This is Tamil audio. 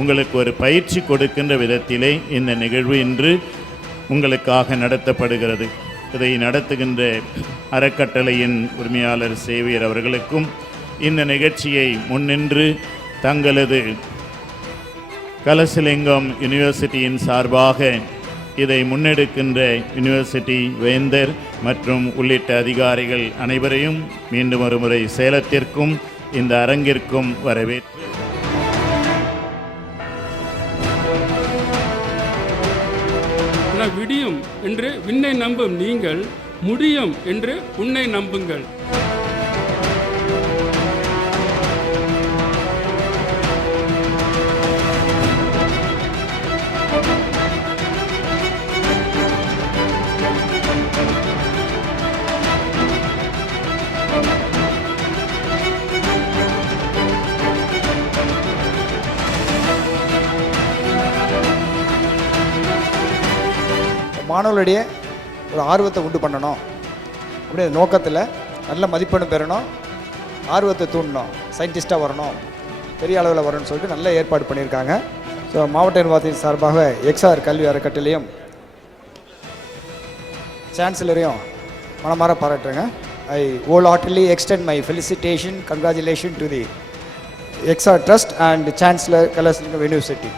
உங்களுக்கு ஒரு பயிற்சி கொடுக்கின்ற விதத்திலே இந்த நிகழ்வு இன்று உங்களுக்காக நடத்தப்படுகிறது. இதை நடத்துகின்ற அறக்கட்டளையின் உரிமையாளர் சேவியர் அவர்களுக்கும் இந்த நிகழ்ச்சியை முன்னின்று தங்களது கலசலிங்கம் யூனிவர்சிட்டியின் சார்பாக இதை முன்னெடுக்கின்ற யூனிவர்சிட்டி வேந்தர் மற்றும் உள்ளிட்ட அதிகாரிகள் அனைவரையும் மீண்டும் ஒரு முறை சேலத்திற்கும் இந்த அரங்கிற்கும் வரவேற்று விடியும் என்று விண்ணை நம்பும் நீங்கள் முடியும் என்று உன்னை நம்புங்கள். மாணவர்களுடைய ஒரு ஆர்வத்தை உண்டு பண்ணணும், அப்படியே நோக்கத்தில் நல்ல மதிப்பெண் பெறணும், ஆர்வத்தை தூண்டணும், சயின்டிஸ்ட்டாக வரணும், பெரிய அளவில் வரணும்னு சொல்லிட்டு நல்ல ஏற்பாடு பண்ணியிருக்காங்க. ஸோ மாவட்ட நிர்வாகத்தின் சார்பாக எக்ஸ்ஆர் கல்வி அறக்கட்டளையும் சான்சலரையும் மனமாற பாராட்டுறேங்க. ஐ wholeheartedly extend my felicitation, congratulations to the XR Trust and Chancellor Kalasalingam University.